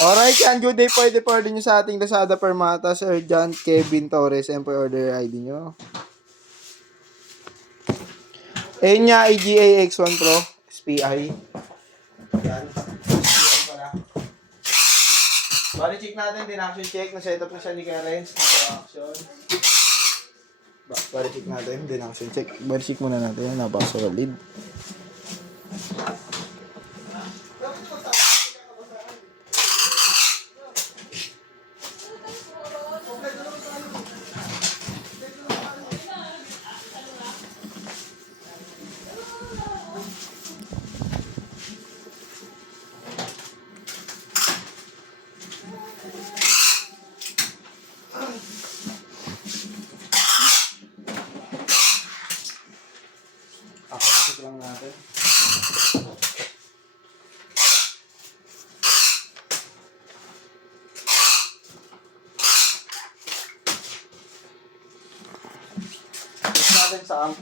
Alright, yan. Good day po. Pwede nyo sa ating Lazada Permata, Sir John Kevin Torres. Yan po order ID nyo. Ayun niya, EGA X1 Pro SPI. Yan. Bali, check natin. Din action check. Na-setup na siya ni Clarence. Nag-action. Bali, check natin. Din action check. Bali, check muna natin. Napaka-solid. Check lang natin. Check natin sa amp.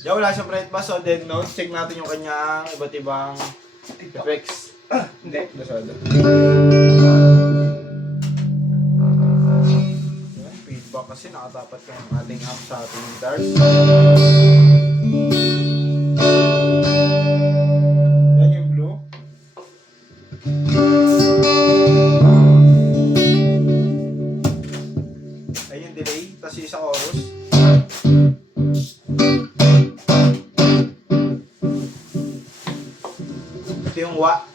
Yo, wala siyang bright bass. So, then, no, check natin yung kanyang iba't ibang effects. Hindi, Lazada. Feedback kasi nakatapat ka ng ating app sa ating guitars. Yan yung blue. Ayun yung delay. Tapos yung isang chorus. Ito yung wa.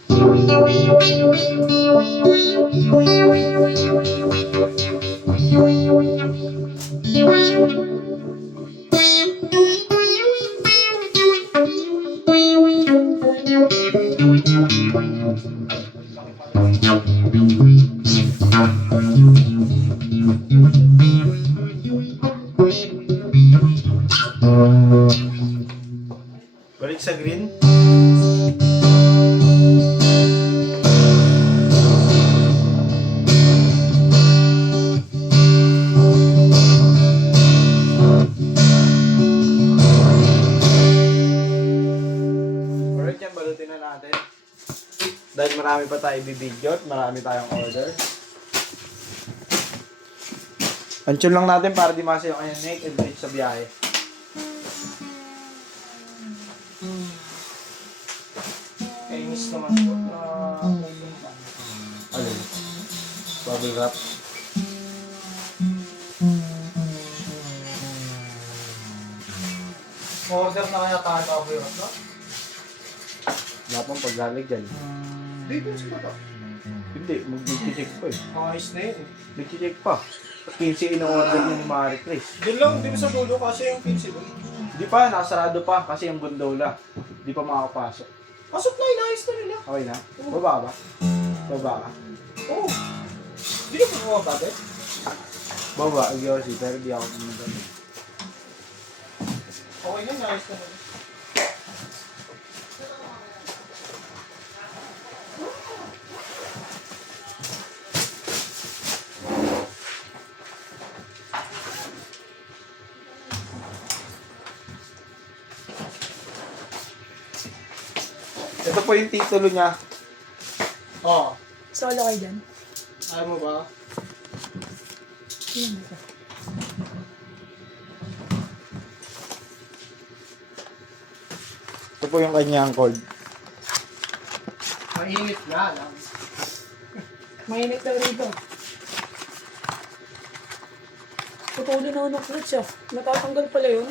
Balik sa green. Alright yan, balutin na natin. Dahil marami pa tayo bibidyo at marami tayong order. Anchon lang natin para di masa yung kanyang neck and bridge sa biyahe. Kainis naman po na Alin? Bubble wrap. order na kaya tayo kabuhat na? Wala pang paglalig dyan. Hindi, pinsin ko to. Hindi, mag-check pa eh. Ayos na yun eh. Nag-check pa. 15 in-order niya ni Marie Chris. Doon lang, din sa dulo kasi yung pinsin ko. Hindi pa, nakasarado pa kasi yung gondola. Hindi pa makakapasok. Supply na, ayos na nila. Okay na? Baba ka ba? Baba ka? Oo. Hindi na po ba ba? Baba, Yossi, pero di ako pumunta. Okay na, ayos na nila. Ito po yung titulo niya. Oh, Solo kayo dyan. ayaw mo ba? Yun ito. Ito po yung kanyang chord. Mainit na lang. Mainit daw rito. Putulo na ng clutch ah. Natatanggal pala yun.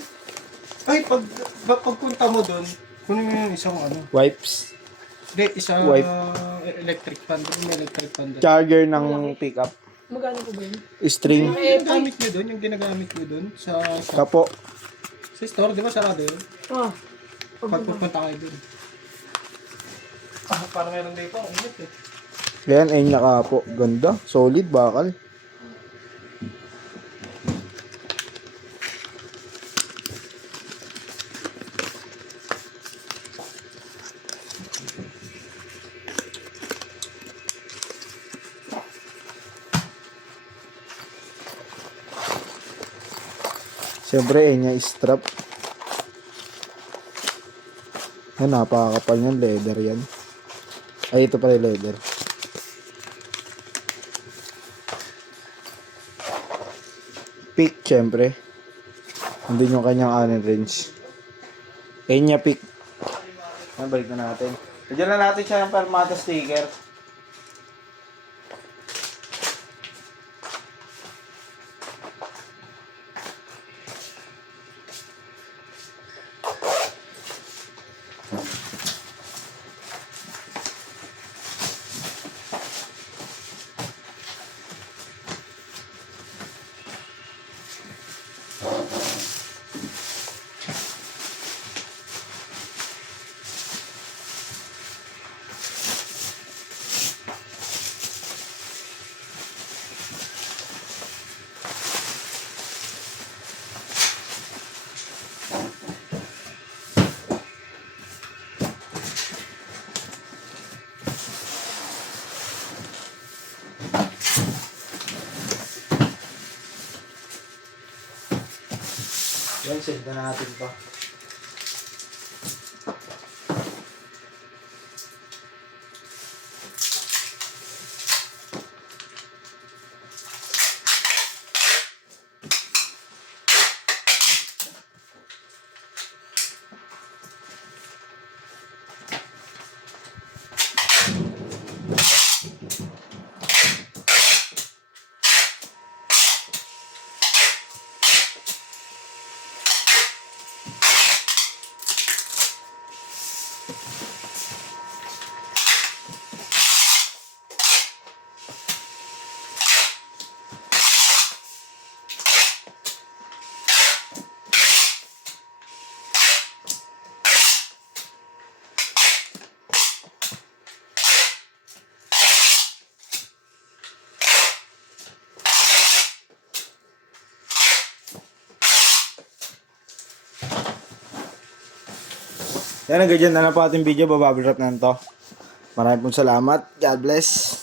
Ay, pagpunta mo doon, kunin mo yung isang ano. Wipes. Hindi, isang Wipe. electric fan. May electric fan doon. Charger ng pickup. Magkano po ba yun? String. Yung ginagamit nyo doon, yung ginagamit nyo doon sa shop. Kapo. Sa store, di ba sarado yun? Ah. Pag pupunta kayo doon. Ah, parang meron dito. Ang init eh. Yan, ay niya kapo. Ganda. Solid, bakal. Siyempre, ay niya strap. Yan, napakakapal yan. Leather yan. Ay, ito pala yung leather. Pick, siyempre. Nandun yung kanyang anong range. Enya pick. Yan, balik na natin. Lagyan na natin siya ng permata sticker. Yan, save na natin to. Yan, hanggang dyan na lang po ating video. Bababble wrap na to. Maraming pong salamat. God bless.